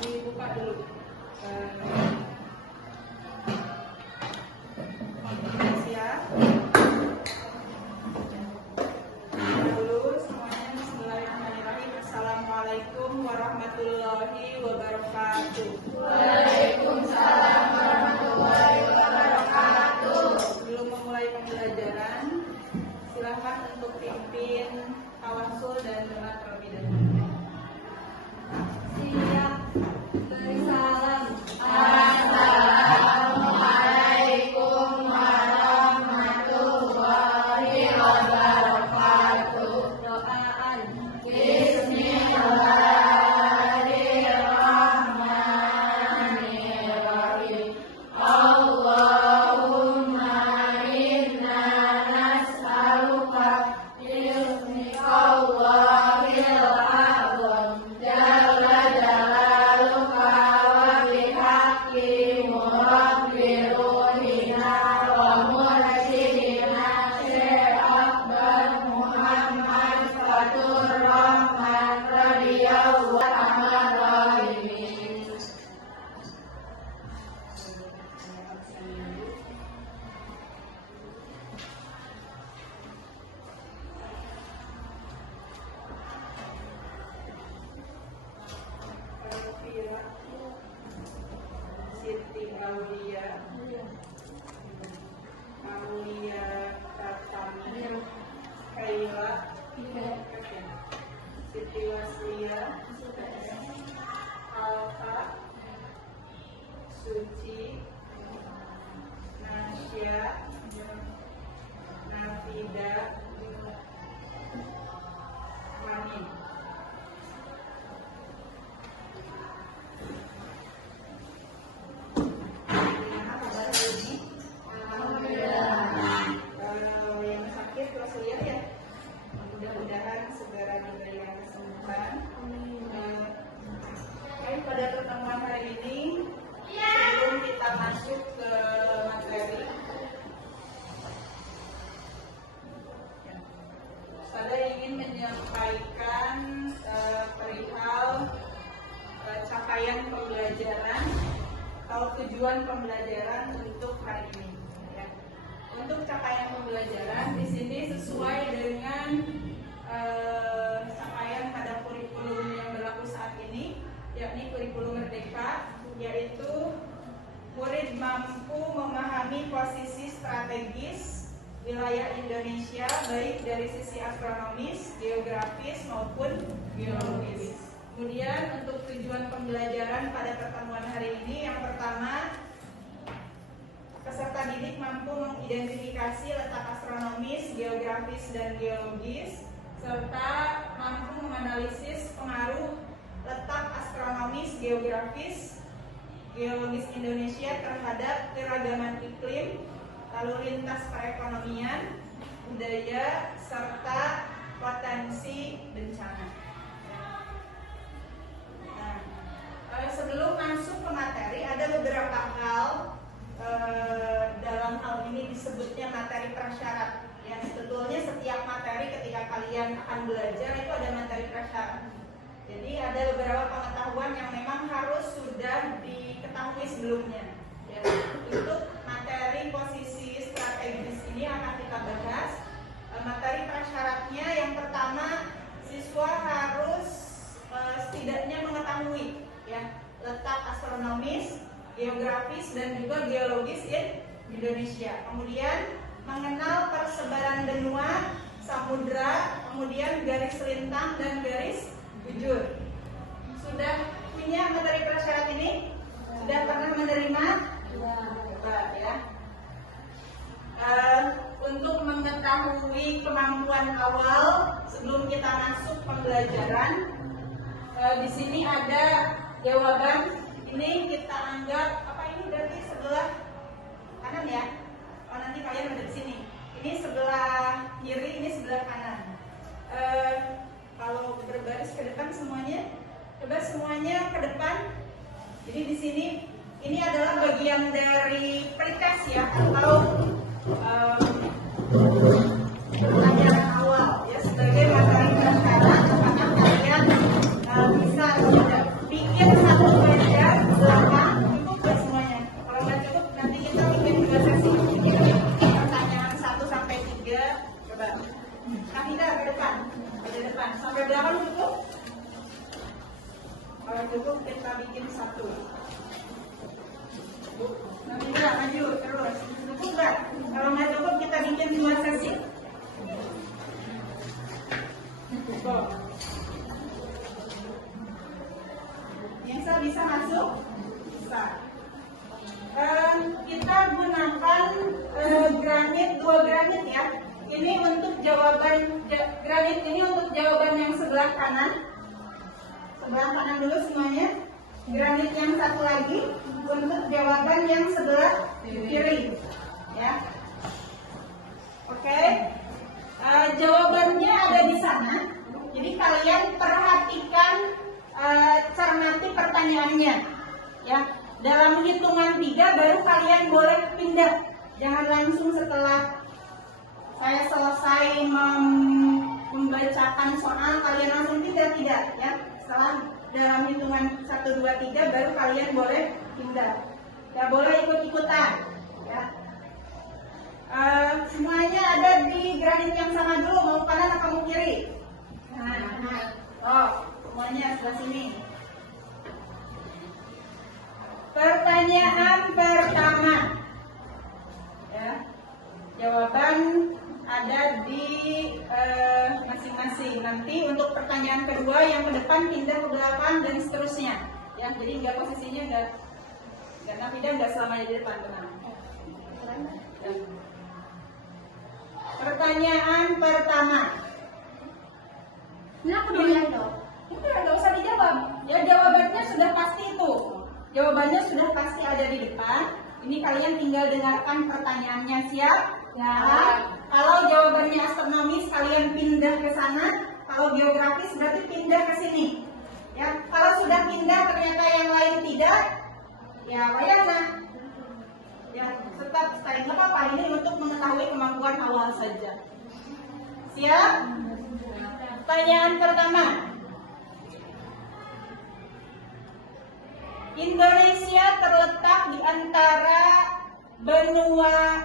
dibuka dulu. Siap. Dulu semuanya bismillahirrahmanirrahim. Assalamualaikum warahmatullahi wabarakatuh. Waalaikumsalam warahmatullahi wabarakatuh. Sebelum memulai pembelajaran, silakan untuk pimpin tawasul dan doa terlebih dahulu. Siap. Beri salam. Assalamualaikum warahmatullahi wabarakatuh. Doaan. Bismillahirrahmanirrahim. Allahumma inna nas'aluka bismillahil azam jalla jalaluka wa bihaqqi murabbi ruhina wa mursyidina Syekh Akbar Muhammad Fatur Rahman radhiyallahu anhu. Elvira, Siti Aulia, Aulia Pratami, Kaila, Siti Waslia, Alfa, Suci, Nasya, Nafida, Mamin. Kalau yang sakit langsung lihat ya. Mudah-mudahan segera diberikan kesembuhan. Baik, pada pertemuan hari ini, sebelum kita masuk ke materi, saya ingin menyampaikan perihal capaian pembelajaran atau tujuan pembelajaran untuk hari ini. Ya. Untuk capaian pembelajaran di sini sesuai dengan capaian pada kurikulum yang berlaku saat ini, yakni kurikulum Merdeka, yaitu murid mampu memahami posisi strategis wilayah Indonesia baik dari sisi astronomis, geografis maupun geologis. Kemudian untuk tujuan pembelajaran pada pertemuan hari ini, yang pertama, peserta didik mampu mengidentifikasi letak astronomis, geografis, dan geologis, serta mampu menganalisis pengaruh letak astronomis, geografis, geologis Indonesia terhadap keragaman iklim, lalu lintas perekonomian, budaya, serta potensi bencana. Sebelum masuk ke materi, ada beberapa hal dalam hal ini disebutnya materi prasyarat. Ya, sebetulnya setiap materi ketika kalian akan belajar itu ada materi prasyarat. Jadi ada beberapa pengetahuan yang memang harus sudah diketahui sebelumnya. Ya, untuk materi posisi strategis ini akan kita bahas. Materi prasyaratnya yang pertama, siswa harus setidaknya mengetahui ya letak astronomis, geografis, dan juga geologis Indonesia. Kemudian mengenal persebaran benua, samudra, kemudian garis lintang dan garis bujur. Sudah punya materi prasyarat ini? Sudah pernah menerima? Coba ya. Untuk mengetahui kemampuan awal sebelum kita masuk pembelajaran, di sini ada jawaban. Ini kita anggap apa ini berarti sebelah kanan ya? Oh nanti kalian ada di sini. Ini sebelah kiri, ini sebelah kanan. Kalau berbaris ke depan semuanya, coba semuanya ke depan. Jadi di sini ini adalah bagian dari pretest ya, atau pelajaran awal ya, sebagai materi prasyarat apakah kalian bisa atau tidak. bikin satu meja belakang, cukup nggak semuanya? Kalau nggak cukup, nanti kita bikin 2 sesi. Pertanyaan 1 sampai 3, coba. Nafida ke depan, sampai belakang cukup? Kalau cukup, kita bikin 1. Nafida maju terus, cukup nggak? Kalau nggak cukup, kita bikin 2 sesi. Cukup. Yang bisa masuk? Bisa. Kita gunakan granit, 2 granit ya. Ini untuk jawaban, granit ini untuk jawaban yang sebelah kanan. Sebelah kanan dulu semuanya. Granit yang satu lagi untuk jawaban yang sebelah kiri. Ya. Oke. Jawabannya ada di sana. Jadi kalian perhatikan, cermati pertanyaannya. Ya. Dalam hitungan 3 baru kalian boleh pindah. Jangan langsung setelah saya selesai membacakan soal kalian langsung pindah, tidak ya. Setelah dalam hitungan 1, 2, 3 baru kalian boleh pindah. Gak boleh ikut-ikutan ya. Semuanya ada di granit yang sama dulu, mau kanan atau mau kiri? Semuanya sebelah sini. Pertanyaan pertama ya, jawaban ada di masing-masing. Nanti untuk pertanyaan kedua yang ke depan pindah ke belakang dan seterusnya ya. Jadi nggak posisinya nggak Nafida nggak selamanya di depan, tenang. Pertanyaan pertama. Kenapa doyan dong? Udah, nggak usah dijawab. Ya jawabannya sudah pasti itu. Jawabannya sudah pasti ada di depan. Ini kalian tinggal dengarkan pertanyaannya, siap? Ya. Kalau jawabannya astronomis kalian pindah ke sana. Kalau geografis berarti pindah ke sini. Ya. Kalau sudah pindah ternyata yang lain tidak, ya bayangnya. Ya, tetap stay. Nggak apa-apa, ini untuk mengetahui kemampuan awal saja. Siap? Pertanyaan pertama. Indonesia terletak di antara benua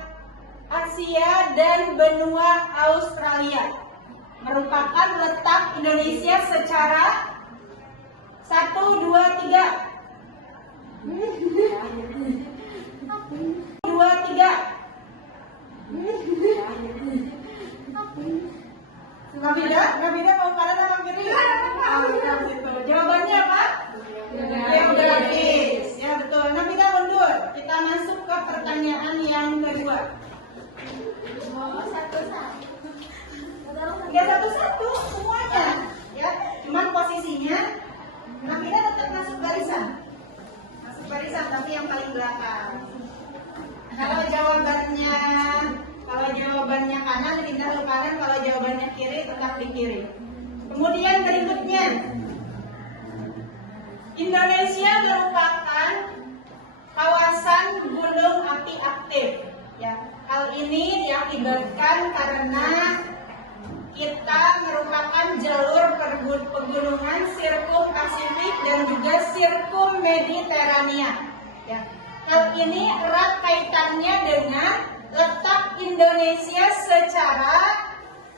Asia dan benua Australia. Merupakan letak Indonesia secara 1, 2, 3. 2, 3. Nggak mau kanan atau kiri? Jawabannya apa? Geografis. Ya betul. Nafida mundur. Kita masuk ke pertanyaan yang kedua. Ya satu-satu semuanya. Ya, cuman posisinya Nafida tetap masuk barisan. Masuk barisan tapi yang paling belakang. Kalau jawabannya kanan pindah ke kanan, kalau jawabannya kiri tetap di kiri. Kemudian berikutnya, Indonesia merupakan kawasan gunung api aktif. Ya, hal ini diakibatkan karena kita merupakan jalur pegunungan sirkum Pasifik dan juga sirkum Mediterania. Ya, hal ini erat kaitannya dengan letak Indonesia secara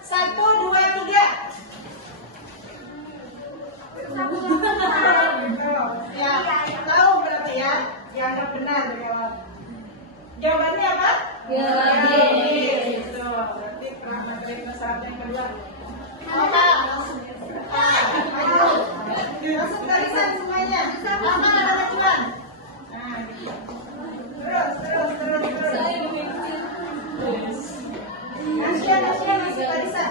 1, 2, 3. Ya, tahu berarti ya? Dianggap benar jawab. Jawabannya apa? Geografis. Berarti pernah materi masyarakat yang kedua. Apa? Masuk barisan semuanya. Apa ada majuan? Nah, terus. Asia masuk barisan.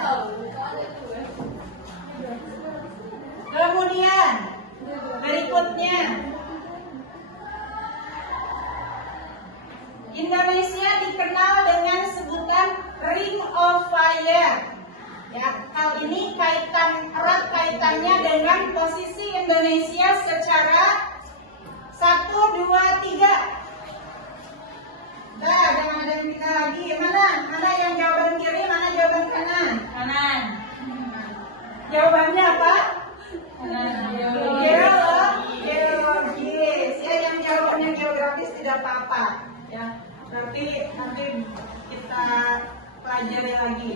Kemudian berikutnya, Indonesia dikenal dengan sebutan Ring of Fire. Ya, hal ini erat kaitannya dengan posisi Indonesia secara 1, 2, 3. Nah, jangan ada yang pindah lagi. Mana yang jawaban kiri, mana jawaban kanan? Kanan. Jawabannya apa? Geologi. Berarti nanti kita pelajari lagi.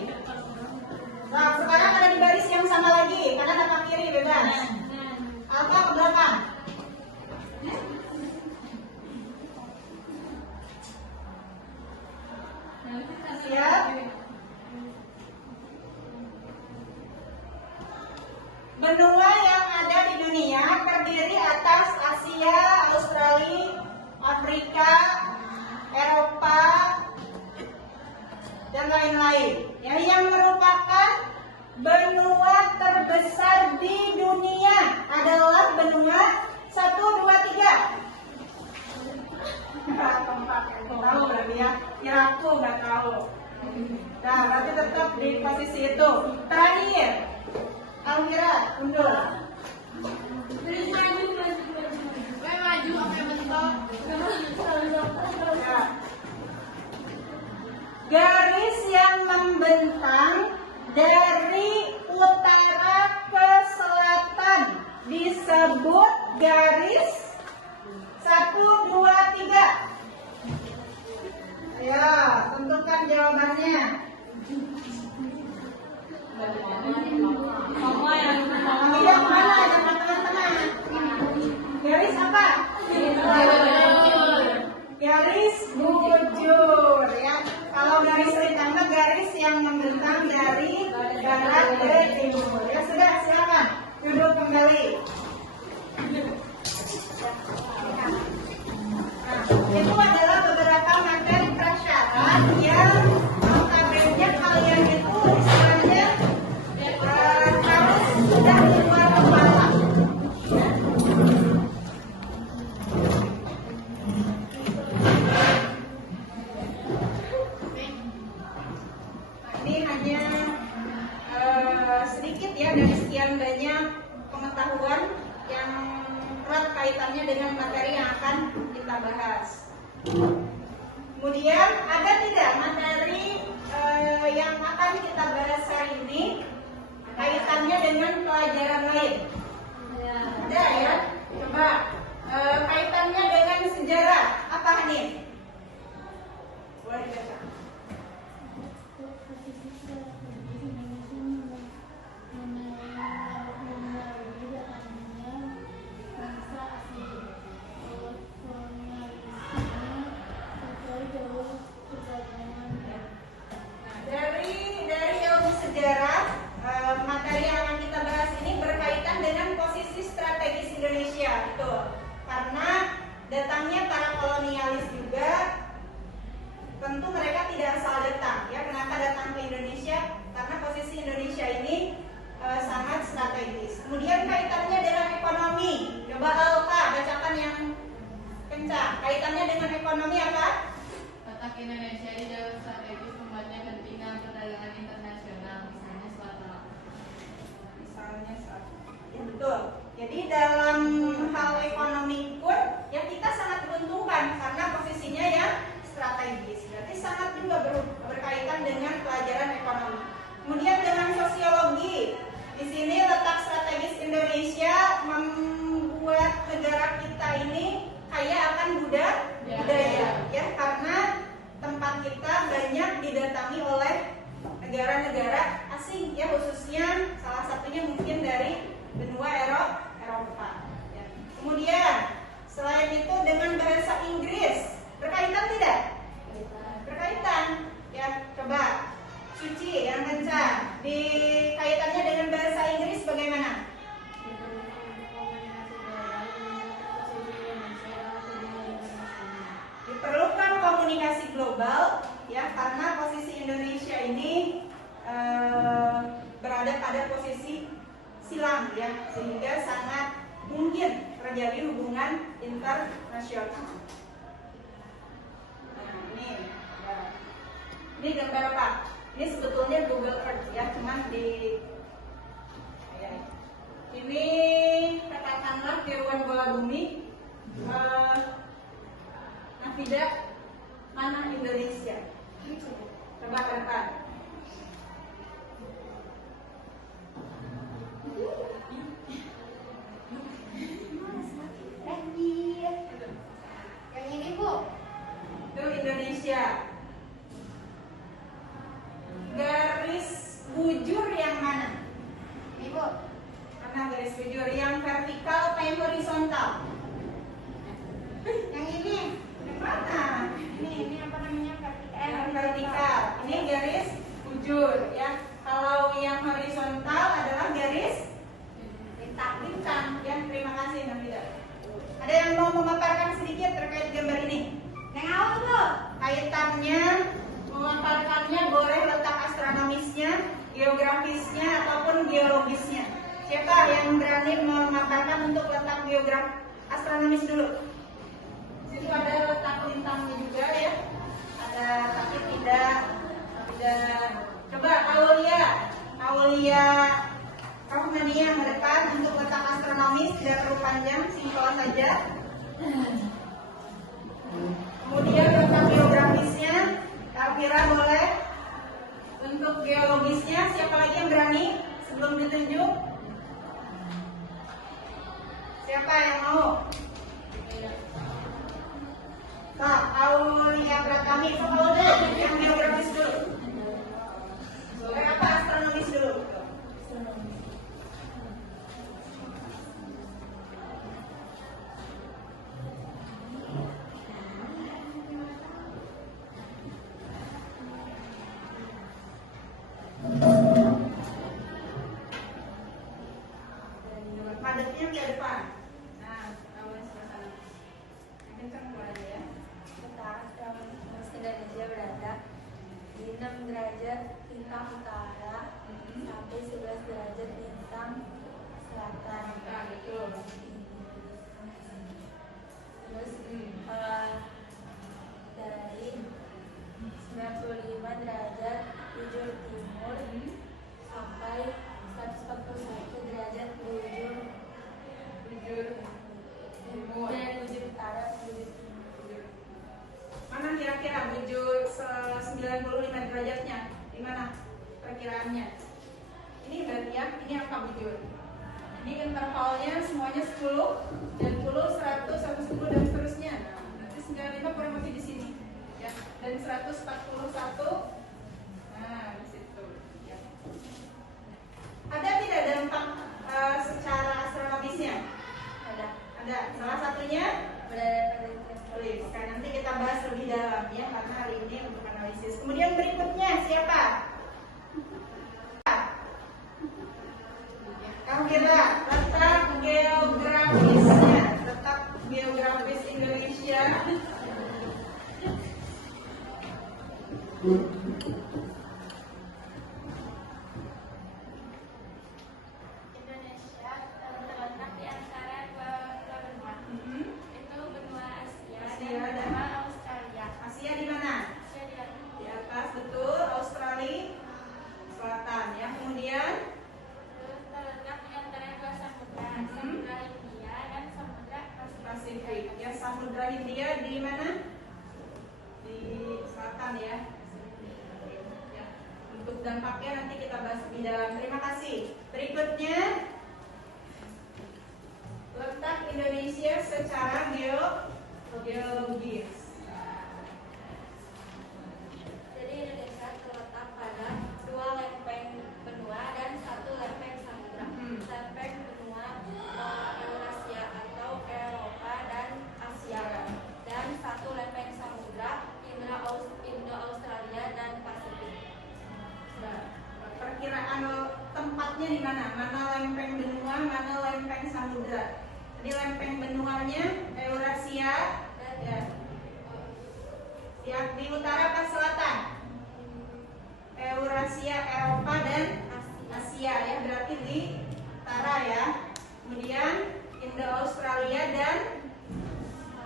Nah, sekarang ada di baris yang sama lagi, kanan atau kiri bebas. Alfa ke belakang. Siap. Benua yang ada di dunia terdiri atas Asia, Australia, Afrika, Eropa, dan lain-lain. Ya, yang merupakan benua terbesar di dunia adalah benua 1, 2, 3. Tempat yang tahu berarti ya. Iraku nggak tahu. Nah, berarti tetap di posisi itu. Terakhir, Almira, mundur. Maju apa yang mentok? Ya. Garis yang membentang dari utara ke selatan disebut garis 1, 2, 3. Ya, tentukan jawabannya. Tidak mana ada teman-teman. Garis apa? Garis bujur ya. Kalau garis rectangle garis yang membentang dari barat ke timur. Ya sudah, silakan duduk kembali. Nah, itu adalah beberapa materi prasyarat yang notabene kalian itu istilahnya harus sudah di luar kepala. Ini hanya sedikit ya dari sekian banyak pengetahuan yang erat kaitannya dengan materi yang akan kita bahas. Kemudian ada tidak materi yang akan kita bahas hari ini kaitannya dengan pelajaran lain? Ada ya? Coba kaitannya dengan sejarah apa nih? Boleh baca. Dari ilmu sejarah, materi yang akan kita bahas ini berkaitan dengan posisi strategis Indonesia, betul. Karena datangnya para kolonialis juga, tentu mereka tidak asal datang. Ya, kenapa datang ke Indonesia? Karena posisi Indonesia ini sangat strategis. Kemudian kaitannya dengan ekonomi. Coba Alfa bacakan yang kencang. Kaitannya dengan ekonomi apa? Letak Indonesia di jalur strategis membuatnya penting dalam perdagangan internasional, misalnya Selat Malaka. Ya betul. Jadi dalam hal ekonomi pun ya kita sangat diuntungkan karena posisinya yang strategis. Berarti sangat juga berkaitan dengan pelajaran ekonomi. Kemudian dengan sosiologi. Di sini letak strategis Indonesia membuat negara kita ini kaya akan budaya ya, karena tempat kita banyak didatangi oleh negara-negara asing ya, khususnya salah satunya mungkin dari benua Eropa ya. Kemudian selain itu dengan bahasa Inggris berkaitan tidak? Berkaitan ya. Coba Suci yang kencang, kaitannya dengan bahasa Inggris bagaimana? Diperlukan komunikasi global ya, karena posisi Indonesia ini berada pada posisi silang ya, sehingga sangat mungkin terjadi hubungan internasional. Nah, ini gambar apa? Ini sebetulnya Google Earth ya, cuman ini katakanlah tiruan bola bumi. Nafida, mana Indonesia? Coba ke depan. Yang ini Bu. Itu Indonesia mau memaparkan sedikit terkait gambar ini? Yang awal tuh. Kaitannya, memaparkannya boleh letak astronomisnya, geografisnya, ataupun geologisnya. Siapa yang berani memaparkan untuk letak astronomis dulu? Situ ada letak lintangnya juga ya. Ada, tapi tidak. Coba Aulia Rohmania ke depan untuk letak astronomis, tidak perlu panjang, simpel saja. Kemudian letak geografisnya, Elvira boleh. Untuk geologisnya, siapa lagi yang berani sebelum ditunjuk? Siapa yang mau? Kak, Aulia Pratami, yang geografis dulu. Boleh apa astronomis dulu? Padatnya ke depan. Nah, awas sana. Kencang suaranya ya. Letak astronomis Indonesia berada di 6 derajat lintang utara sampai 11 derajat lintang selatan. Nah, betul. Terus dari 95 derajat bujur timur sampai 141 derajat bujur Timur. dan bujur utara bujur timur. Mana kira-kira bujur 95 derajatnya? Di mana perkiraannya? Ini berarti ya, ini angka bujur. Ini intervalnya semuanya 10, dan 10, 100, 110 dan seterusnya. Nah, berarti 95 kurang lebih di sini. Ya, dan 141. Nah, di situ. Ya. Ada tidak dampak secara astronomisnya? Ada. Salah satunya Berada pada Oke, nanti kita bahas lebih dalam ya, karena hari ini untuk analisis. Kemudian berikutnya siapa? Kamu kira letak geografisnya, letak geografis Indonesia. Indonesia terletak di antara dua benua. Itu benua Asia Asia dan dan benua Australia. Asia di mana? Asia di Di atas, betul. Australia selatan ya. Kemudian terus terletak di antara dua samudra, Samudra Hindia dan Samudra Pasifik. Pasifik ya. Samudra Hindia di mana? Di selatan ya. Ya. Untuk dampaknya nanti kita bahas lebih dalam. Terima kasih. Berikutnya letak Indonesia secara geologis. Jadi Indonesia terletak pada 2 lempeng benua dan 1 lempeng samudra. Lempeng benua Eurasia atau Eropa dan Asia, dan 1 lempeng samudra Indo-Australia dan Pasifik. Nah, perkiraan tempatnya di mana? Mana lempeng benua, mana lempeng samudra? Jadi lempeng benuanya Eurasia ya. Yang di utara apa selatan? Eurasia, Eropa dan Asia ya, berarti di utara ya. Kemudian Indo-Australia dan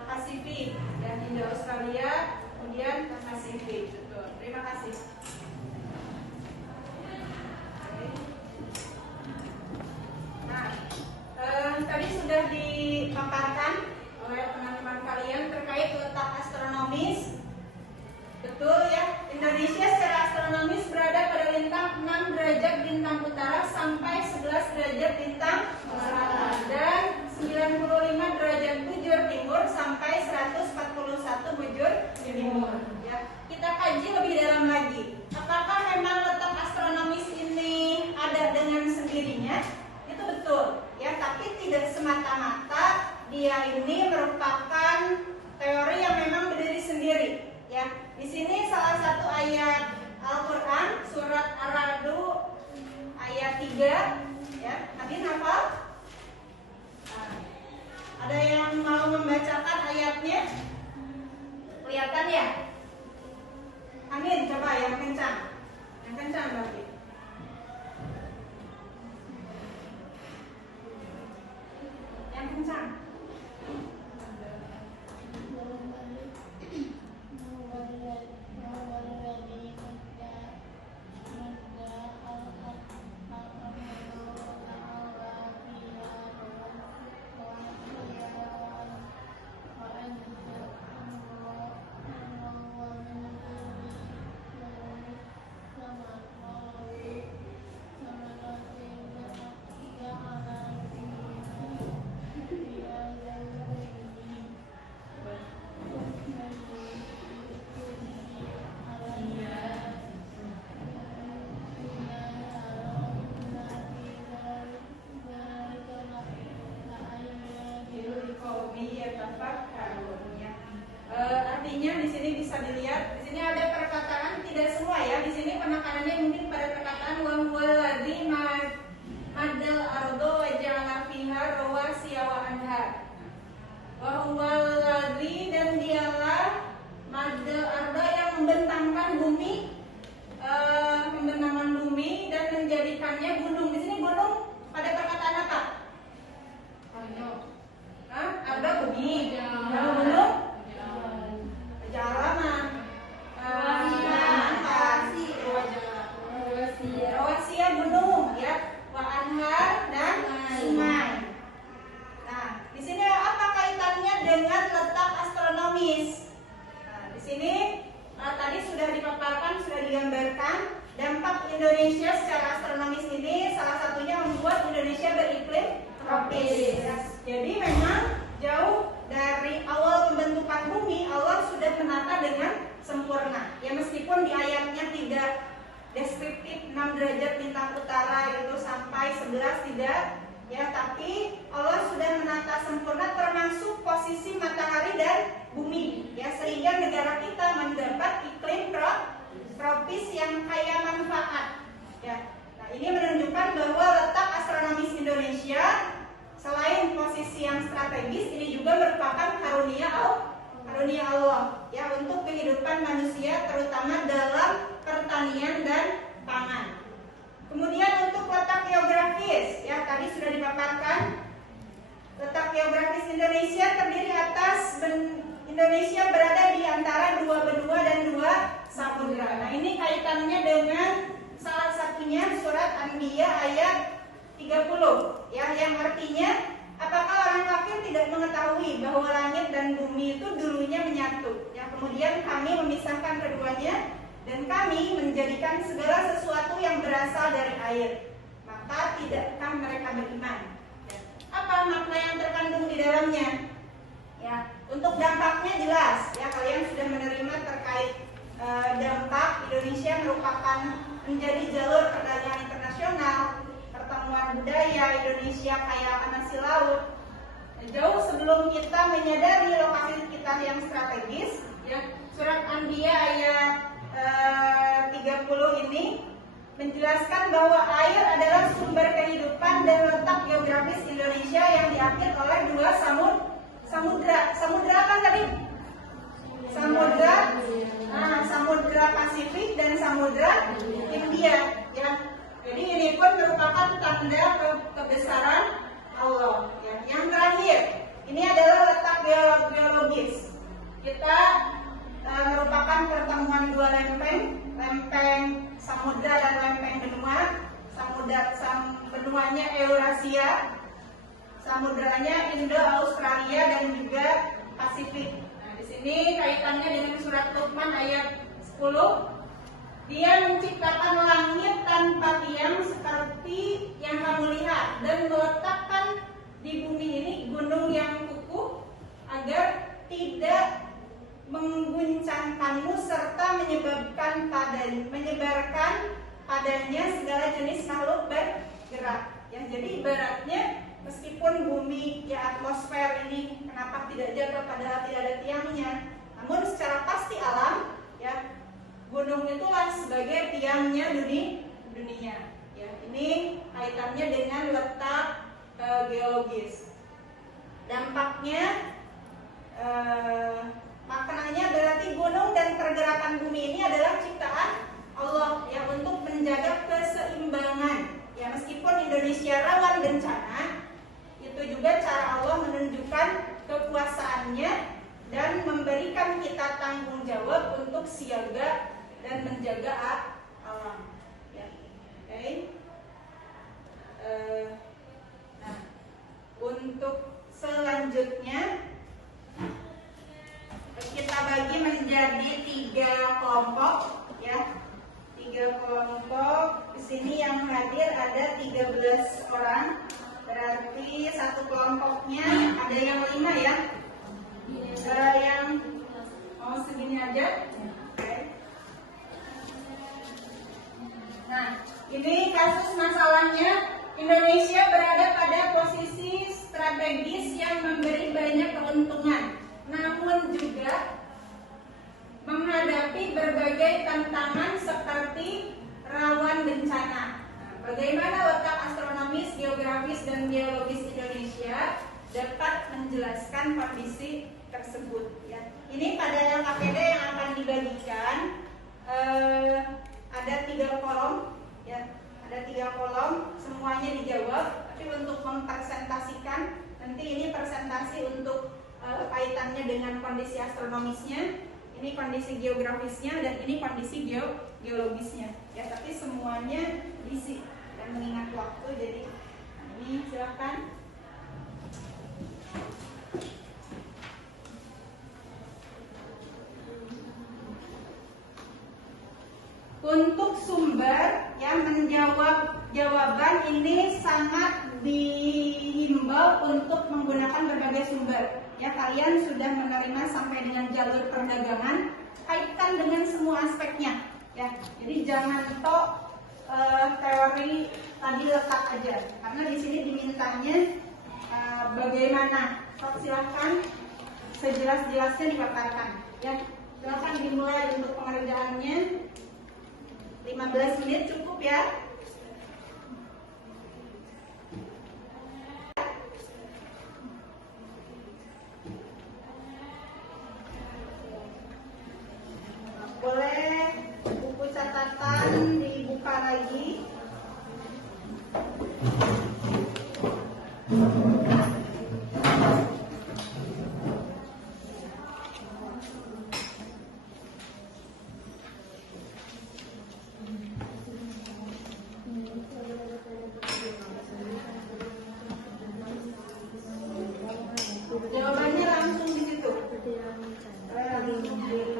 Pasifik. Dan Indo-Australia kemudian Pasifik. Betul. Terima kasih. Nah, tadi sudah dipaparkan oleh teman-teman kalian terkait letak astronomis. Betul ya, Indonesia secara astronomis berada pada lintang 6 derajat bintang utara sampai 11 derajat bintang selatan dan 95 derajat bujur timur sampai 141 bujur timur. Ya, kita kaji lebih dalam lagi. Apakah memang letak astronomis ini ada dengan sendirinya? Itu betul, ya. Tapi tidak semata-mata dia ini merupakan teori yang memang berdiri sendiri. Ya, di sini salah satu ayat Al-Quran surat Ar-Ra'd ayat 3. Ya, Nadine hafal? Nah, ada yang mau membacakan kelihatan ya? Amin, coba yang kencang. Yang kencang berarti. Yang kencang. Artinya di sini bisa dilihat, di sini ada perkataan, tidak semua ya. Di sini penekanannya mungkin pada perkataan wa huwal ladzi madal ardo wa ja'ala fiha rawasiya wa anhar. Wa huwal ladzi, dan dialah madal ardo yang membentangkan bumi, dan menjadikannya gunung. Di sini gunung pada perkataan apa? Ardo bumi. Kalau gunung Rawasia gunung ya, wa anhar dan sungai. Nah, di sini apa kaitannya dengan letak astronomis? Nah, di sini tadi sudah dipaparkan, sudah digambarkan dampak Indonesia secara astronomis ini, salah satunya membuat Indonesia beriklim tropis. Jadi memang jauh dari awal pembentukan bumi, Allah sudah menata dengan sempurna. Ya, meskipun di ayatnya tidak deskriptif 6 derajat bintang utara itu sampai 11 tidak, ya, tapi Allah sudah menata sempurna termasuk posisi matahari dan bumi, ya, sehingga negara kita mendapat iklim tropis yang kaya manfaat. Ya. Nah, ini menunjukkan bahwa letak astronomis Indonesia selain posisi yang strategis, ini juga merupakan karunia Allah ya untuk kehidupan manusia, terutama dalam pertanian dan pangan. Kemudian untuk letak geografis, ya tadi sudah dipaparkan. Letak geografis Indonesia terdiri atas Indonesia berada di antara 2 benua dan 2 samudra. Nah, ini kaitannya dengan salah satunya surat Anbiya ayat 30 ya, yang artinya apakah orang kafir tidak mengetahui bahwa langit dan bumi itu dulunya menyatu ya, kemudian kami memisahkan keduanya dan kami menjadikan segala sesuatu yang berasal dari air, maka tidakkah mereka beriman ya. Apa makna yang terkandung di dalamnya ya? Untuk dampaknya jelas ya, kalian sudah menerima terkait dampak Indonesia merupakan menjadi jalur perdagangan internasional, pertemuan budaya, Indonesia kaya akan hasil laut. Jauh sebelum kita menyadari lokasi kita yang strategis, ya, surat Anbiya ayat 30 ini menjelaskan bahwa air adalah sumber kehidupan dan letak geografis Indonesia yang diapit oleh 2 samudra. Samudra apa tadi? Samudra Pasifik dan Samudra Hindia. Ya. Jadi ini pun merupakan tanda kebesaran Allah. Ya. Yang terakhir, ini adalah letak geologis. Kita merupakan pertemuan 2 lempeng samudra dan lempeng benua. Benuanya Eurasia, samudranya Indo-Australia dan juga Pasifik. Nah, di sini kaitannya dengan surat Luqman ayat 10. Dia menciptakan langit tanpa tiang seperti yang kamu lihat dan meletakkan di bumi ini gunung yang kukuh agar tidak mengguncangkanmu serta menyebarkan padanya segala jenis makhluk bergerak. Ya, jadi ibaratnya meskipun bumi ya atmosfer ini kenapa tidak jatuh padahal tidak ada tiangnya, namun secara pasti alam ya gunung itulah sebagai tiangnya dunia. Ya, ini kaitannya dengan letak geologis. Dampaknya maknanya berarti pergerakan bumi ini adalah ciptaan Allah ya, untuk menjaga keseimbangan. Ya, meskipun Indonesia rawan bencana, itu juga cara Allah menunjukkan kekuasaannya dan memberikan kita tanggung jawab untuk siaga dan menjaga alam. Ya. Oke. Nah, untuk selanjutnya kita bagi menjadi 3 kelompok ya. 3 kelompok. Di sini yang hadir ada 13 orang. Berarti satu kelompoknya ada yang 5 ya. Yang segini aja. Oke. Nah, ini kasus masalahnya Indonesia berada pada posisi strategis yang memberi banyak keuntungan, namun juga menghadapi berbagai tantangan seperti rawan bencana. Bagaimana letak astronomis, geografis, dan geologis Indonesia dapat menjelaskan kondisi tersebut. Ya. Ini pada LKPD yang akan dibagikan ada 3 kolom, ya. Ada 3 kolom, semuanya dijawab. Tapi untuk mempresentasikan, nanti ini presentasi untuk kaitannya dengan kondisi astronomisnya. Ini kondisi geografisnya dan ini kondisi geologisnya. Ya, tapi semuanya diisi dan mengingat waktu. Jadi ini silakan. Untuk sumber yang menjawab jawaban ini sangat dihimbau untuk menggunakan berbagai sumber. Ya, kalian sudah menerima sampai dengan jalur perdagangan, kaitkan dengan semua aspeknya. Ya, jadi jangan tok teori tadi letak aja, karena di sini dimintanya bagaimana. Silahkan sejelas-jelasnya dipaparkan. Ya, silahkan dimulai untuk pengerjaannya. 15 menit cukup ya. Boleh buku catatan dibuka lagi. Jawabannya langsung di situ.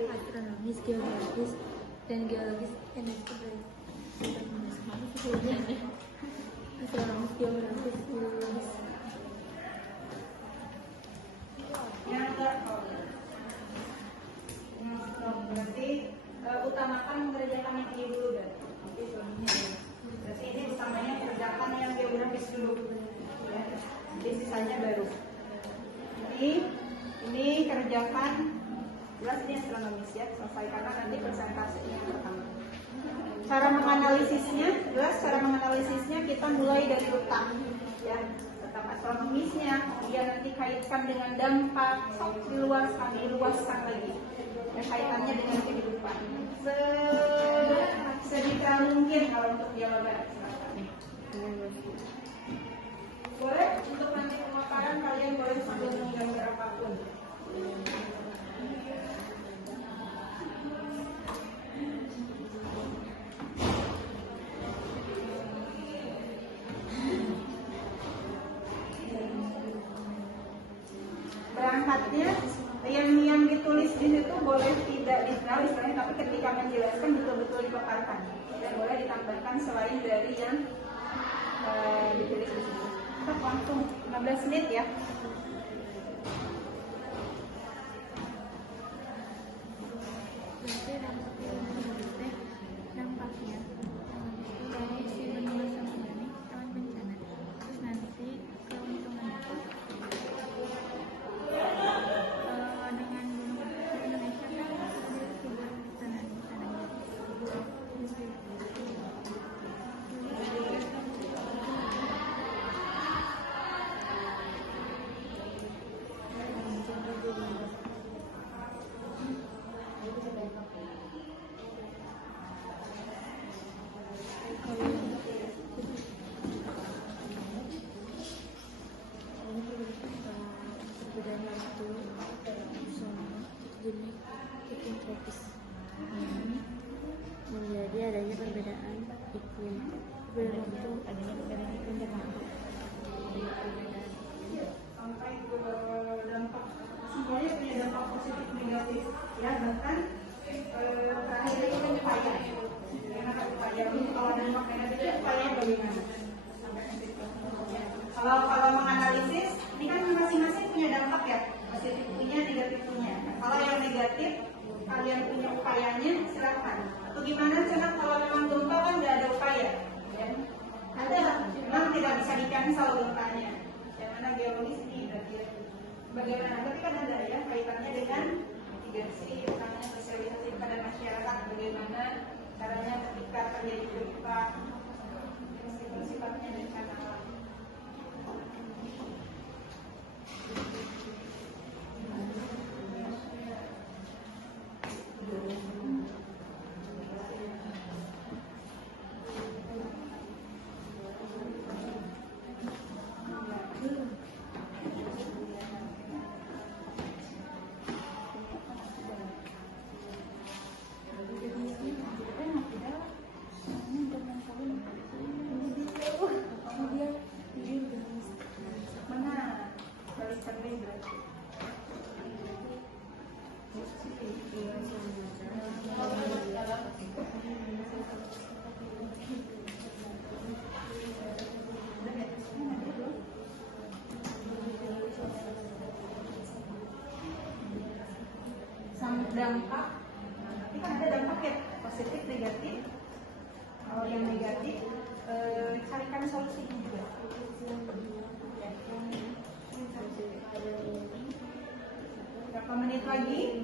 Astronomis, geografis, dan geologis Indonesia. Astronomis, geografis, geologis. Berarti utamakan mengerjakan yang ini dulu dan berarti ini utamanya kerjakan yang geografis dulu. Ya. Jadi sisanya baru. Jadi ini kerjakan jelas ini astronomis ya, selesai karena nanti presentasi yang pertama. Cara menganalisisnya, jelas cara menganalisisnya kita mulai dari letak ya, letak astronomisnya, kemudian nanti kaitkan dengan dampak, diluaskan lagi. Dan kaitannya dengan kehidupan. Sedetail mungkin kalau untuk jawaban. Boleh untuk nanti pemaparan kalian boleh sambil menggambar apapun. Berangkatnya yang ditulis di situ boleh tidak ditulis, tapi ketika menjelaskan betul-betul dipaparkan dan boleh ditambahkan selain dari yang ditulis di situ. Langsung 15 menit ya. Dampaknya dari si benua samudera rawan bencana. Terus nanti keuntungan itu dengan Indonesia kan ada sumber tanah-tanahnya. waktu muson jenis iklim tropis ini menjadi adanya perbedaan iklim. Perbedaan waktu adanya perbedaan iklim dan waktu. Sampai ke dampak, semuanya punya dampak positif negatif ya, bahkan terakhir itu kan upaya kalau dampak negatif upaya bagaimana sampai ke situ. Kalau menganalisis ini kan masing-masing punya dampak ya, positif punya, negatif punya. Kalau yang negatif kalian punya upayanya, silakan. Atau gimana cara kalau memang gempa kan nggak ada upaya ya? Ada, memang tidak bisa di-cancel gempanya. Yang mana geologis ini berarti bagaimana? Tapi kan ada ya kaitannya dengan mitigasi, misalnya sosialisasi pada masyarakat, bagaimana caranya ketika terjadi gempa, meskipun sifatnya bencana alam. Mana? Balikan lagi berarti. Sama dampak, ini kan ada dampak ya, positif, negatif. Kalau yang negatif, carikan solusinya juga. Berapa menit lagi?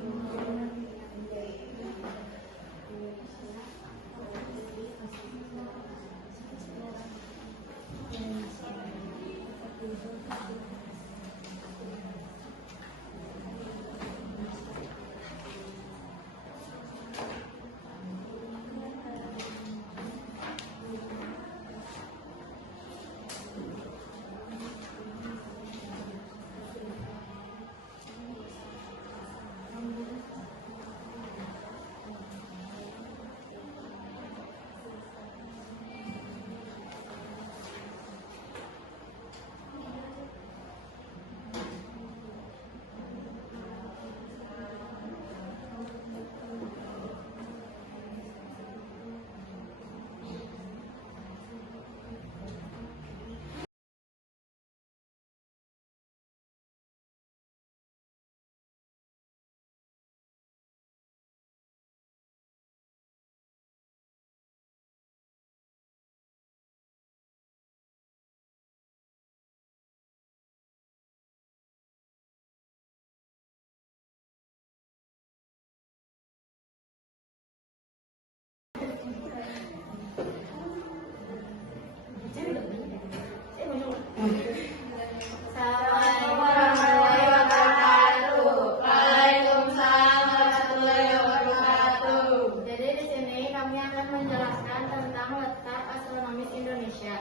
Assalamualaikum warahmatullahi wabarakatuh. Waalaikumsalam warahmatullahi wabarakatuh. Jadi di sini kami akan menjelaskan tentang letak astronomis Indonesia.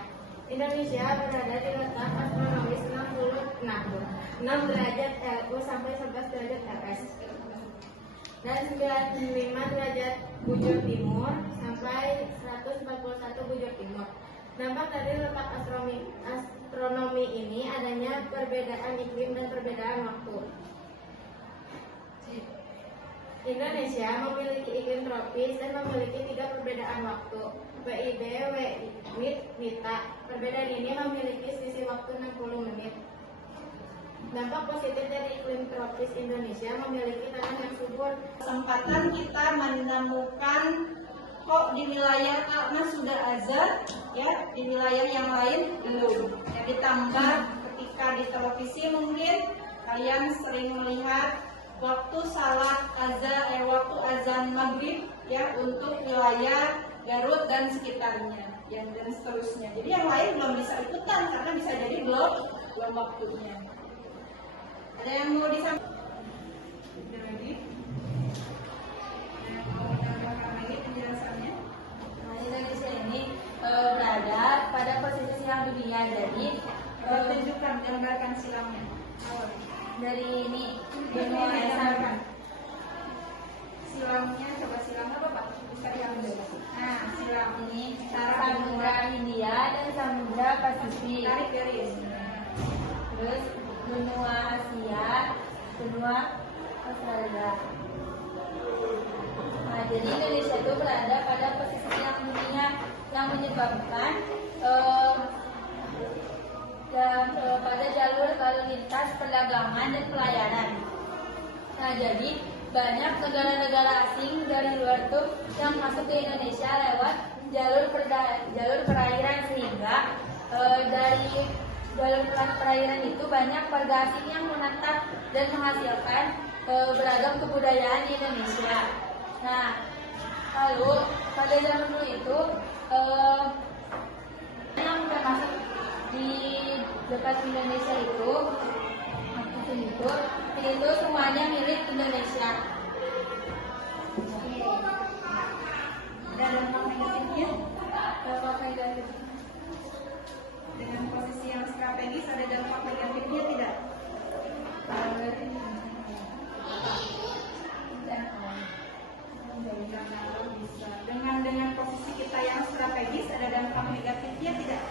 Indonesia berada di letak astronomis 66 derajat LU sampai 11 derajat LS dan 95 derajat bujur timur sampai 141 bujur timur. Dampak dari letak astronomi ini adanya perbedaan iklim dan perbedaan waktu. Indonesia memiliki iklim tropis dan memiliki 3 perbedaan waktu, WIB, WIT, WITA. Perbedaan ini memiliki selisih waktu 60 menit. Dampak positif dari iklim tropis Indonesia memiliki tanah yang subur. Kesempatan kita menemukan kok di wilayah karena sudah azan ya, di wilayah yang lain belum. Ya, ditambah ketika di televisi mungkin kalian sering melihat waktu salat azan, waktu azan maghrib ya untuk wilayah Garut dan sekitarnya, dan seterusnya. Jadi yang lain belum bisa ikutan karena bisa jadi belum waktunya. Ada yang mau disampaikan lagi? Mau menambahkan lagi penjelasannya? Nah, Indonesia ini berada pada posisi silang dunia. Jadi Tunjukkan, gambarkan silangnya. dari ini benua Asia. Silamnya coba silam apa Pak? Bisa diambil. Nah, silam Ini Samudra Hindia dan Samudra Pasifik. tarik garis. Terus benua Asia, benua Australia. Nah, jadi Indonesia itu berada pada posisi yang dunia yang menyebabkan pada jalur lalu lintas perdagangan dan pelayanan. Nah, jadi banyak negara-negara asing dari luar tuh yang masuk ke Indonesia lewat jalur perairan, sehingga dari jalur perairan itu banyak warga asing yang menetap dan menghasilkan beragam kebudayaan di Indonesia. Nah, lalu pada zaman dulu itu yang termasuk di dekat Indonesia itu semuanya milik Indonesia. Ada dampak negatifnya? Dampak negatif. Dengan posisi yang strategis ada dampak negatifnya tidak? Dengan posisi kita yang strategis ada dampak negatifnya tidak?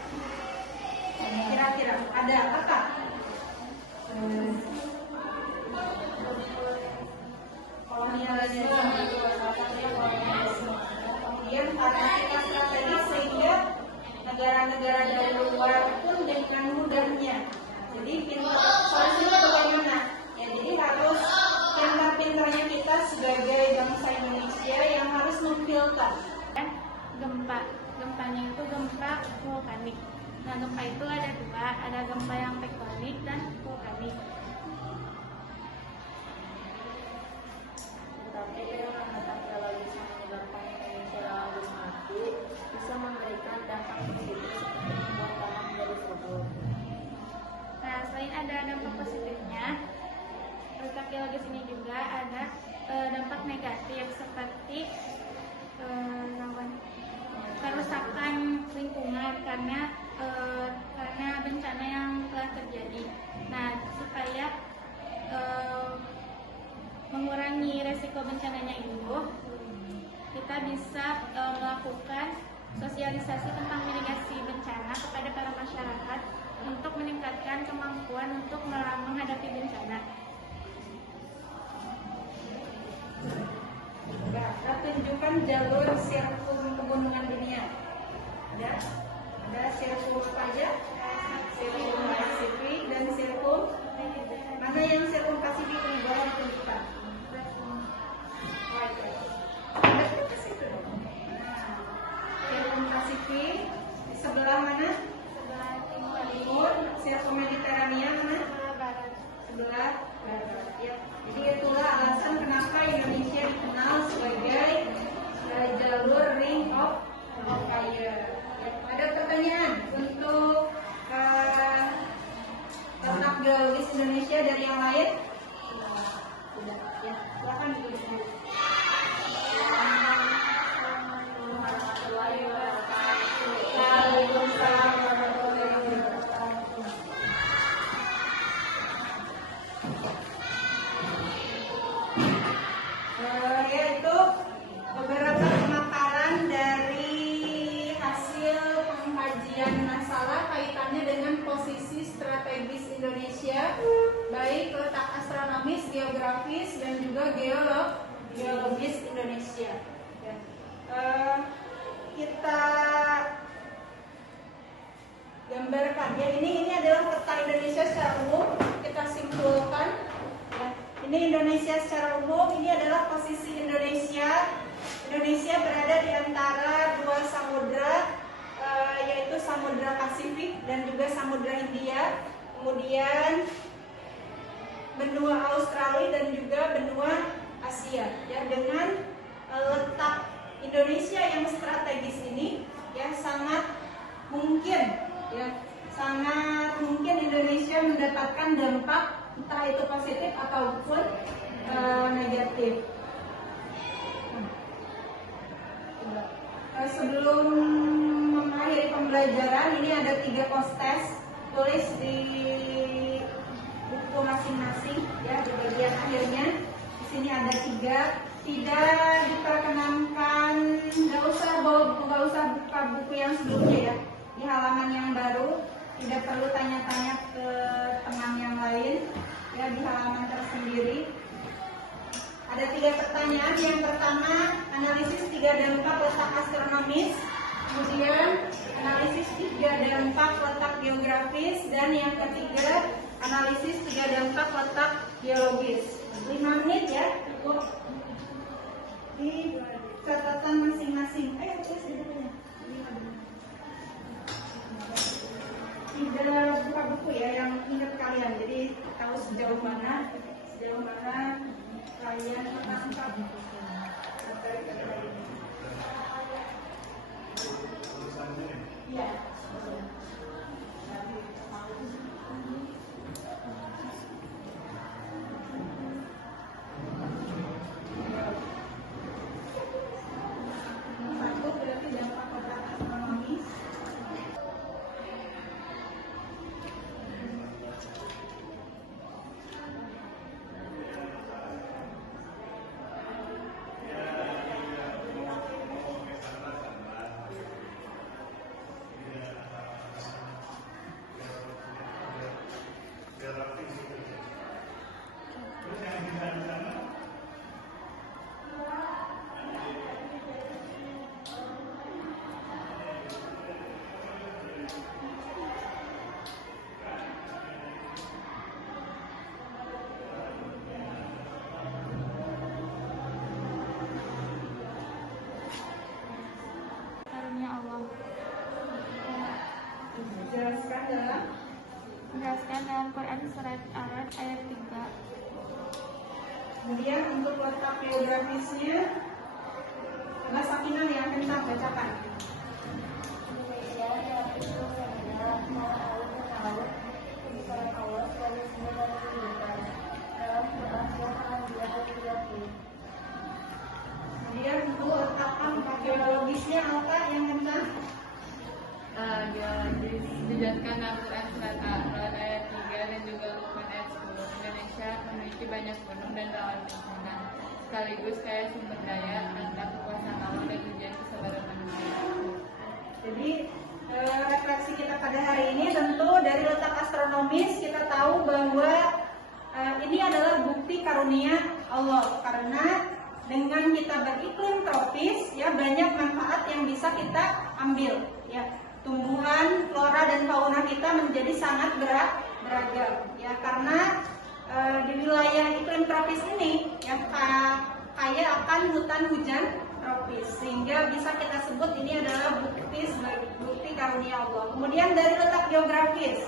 Kira-kira ada apa? Kolonialisme. Kemudian karena kita strategis sehingga negara-negara dari luar pun dengan mudahnya. Jadi solusinya bagaimana? Ya, jadi harus pintar-pintarnya kita sebagai bangsa Indonesia yang harus memfilter. Gempanya itu gempa vulkanik. Nah, gempa itu ada dua, ada gempa yang tektonik dan vulkanik. Tetapi pengamatan geologis yang menyebabkan Indonesia lalu mati bisa memberikan dampak positif seperti pembongkaran dari kubur. Nah, selain ada dampak positifnya, letak geologis ini juga ada dampak negatif seperti kerusakan lingkungan karena bencana yang telah terjadi. Nah, supaya mengurangi resiko bencananya itu, kita bisa melakukan sosialisasi tentang mitigasi bencana kepada para masyarakat untuk meningkatkan kemampuan untuk menghadapi bencana. Nah, tunjukkan jalur sirkum pegunungan dunia. Ada sirkum apa aja? Sirkum Pasifik dan sirkum. Mana yang sirkum Pasifik ini boleh ditunjukkan? Ada ke situ dong. Nah, sirkum Pasifik di sebelah mana? Sebelah Timur. Sirkum Mediterania mana? barat. Sebelah barat. Ya. Jadi itulah alasan kenapa Indonesia dikenal sebagai jalur Ring of Fire. Ya, ada pertanyaan untuk letak geologis Indonesia dari yang lain? Sudah. Ya, silakan ditulis dulu. Waalaikumsalam warahmatullahi wabarakatuh. Yaitu beberapa pemaparan dari hasil pengkajian masalah kaitannya dengan posisi strategis Indonesia, baik letak astronomis, geografis, dan juga geologis Indonesia. Ya. Kita gambarkan ya, ini adalah peta Indonesia secara umum. Kita simpulkan ya. Ini Indonesia secara umum, ini adalah posisi Indonesia. Indonesia berada di antara dua samudra, yaitu Samudra Pasifik dan juga Samudra Hindia. Kemudian benua Australia dan juga benua Asia. Ya, dengan letak Indonesia yang strategis ini, ya sangat mungkin Indonesia mendapatkan dampak entah itu positif ataupun negatif. Sebelum mengakhiri pembelajaran, ini ada 3 post test, tulis di buku buku masing-masing ya di bagian akhirnya. Di sini ada 3. Tidak diperkenankan, nggak usah buka buku yang sebelumnya ya. Di halaman yang baru tidak perlu tanya-tanya ke teman yang lain ya, di halaman tersendiri. Ada 3 pertanyaan. Yang pertama, analisis 3 dampak letak astronomis. Kemudian analisis 3 dampak letak geografis. Dan yang ketiga, analisis 3 dampak letak geologis. 5 menit ya, cukup di catatan masing-masing. Tulis di bukunya. Tidak buka buku ya, yang ingat kalian. Jadi tahu sejauh mana kalian menangkap materi ini. Ya. Satu berarti dampak letak astronomis. Karunia Allah. Menjelaskan dalam Quran surat Al-Araf ayat 3. Kemudian untuk letak geografisnya, Mbak Sakinah yang kencang bacakan. Indonesia yang itu adalah tahu kisaran Allah sebagai sumber dari kehidupan. Dalam Quran surat Al-Anbiya ayat 30. Kemudian untuk letak dampak geologisnya apa yang kencang? Geologis dijelaskan dalam Quran surat Al-Araf ayat 3 dan juga Luqman ayat 10. Indonesia memiliki banyak gunung dan rawan bencana, sekaligus kaya sumber daya, tentang kekuasaan alam dan ujian kesabaran manusia. Jadi refleksi kita pada hari ini tentu dari letak astronomis kita tahu bahwa ini adalah bukti karunia Allah, karena dengan kita beriklim tropis ya banyak manfaat yang bisa kita ambil ya. Tumbuhan, flora dan fauna kita menjadi sangat beragam ya, karena di wilayah iklim tropis ini ya kaya akan hutan hujan tropis, sehingga bisa kita sebut ini adalah bukti karunia Allah. Kemudian dari letak geografis,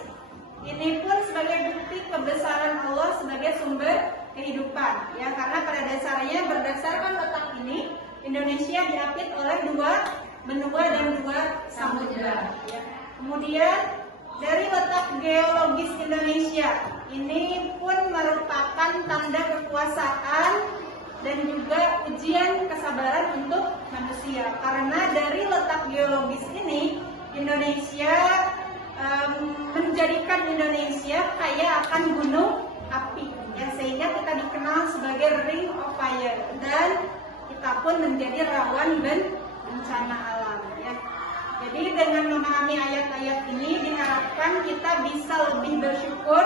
ini pun sebagai bukti kebesaran Allah sebagai sumber kehidupan ya, karena pada dasarnya berdasarkan letak ini Indonesia diapit oleh 2 benua dan 2 samudra ya. Kemudian dari letak geologis Indonesia, ini pun merupakan tanda kekuasaan dan juga ujian kesabaran untuk manusia, karena dari letak geologis ini Indonesia menjadikan Indonesia kaya akan gunung api ya, sehingga kita dikenal sebagai ring of fire dan kita pun menjadi rawan bencana alam ya. Jadi dengan memahami ayat-ayat ini diharapkan kita bisa lebih bersyukur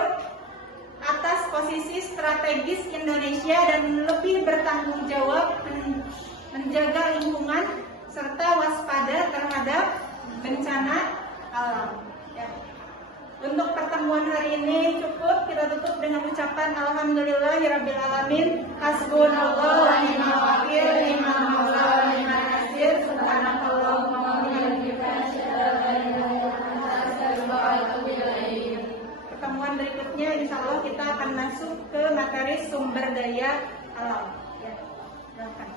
atas posisi strategis Indonesia dan lebih bertanggung jawab menjaga lingkungan serta waspada terhadap bencana alam ya. Untuk pertemuan hari ini cukup, kita tutup dengan ucapan alhamdulillahirabbil-alamin, hasbunallahu wa ni'mal wakil, ni'mal maula wa ni'mal nasir, subhanakallahumma wa bihamdika asyhadu an la ilaha illa anta astaghfiruka wa atubu ilaik. Pertemuan berikutnya insyaallah kita akan masuk ke materi sumber daya alam ya. Silakan.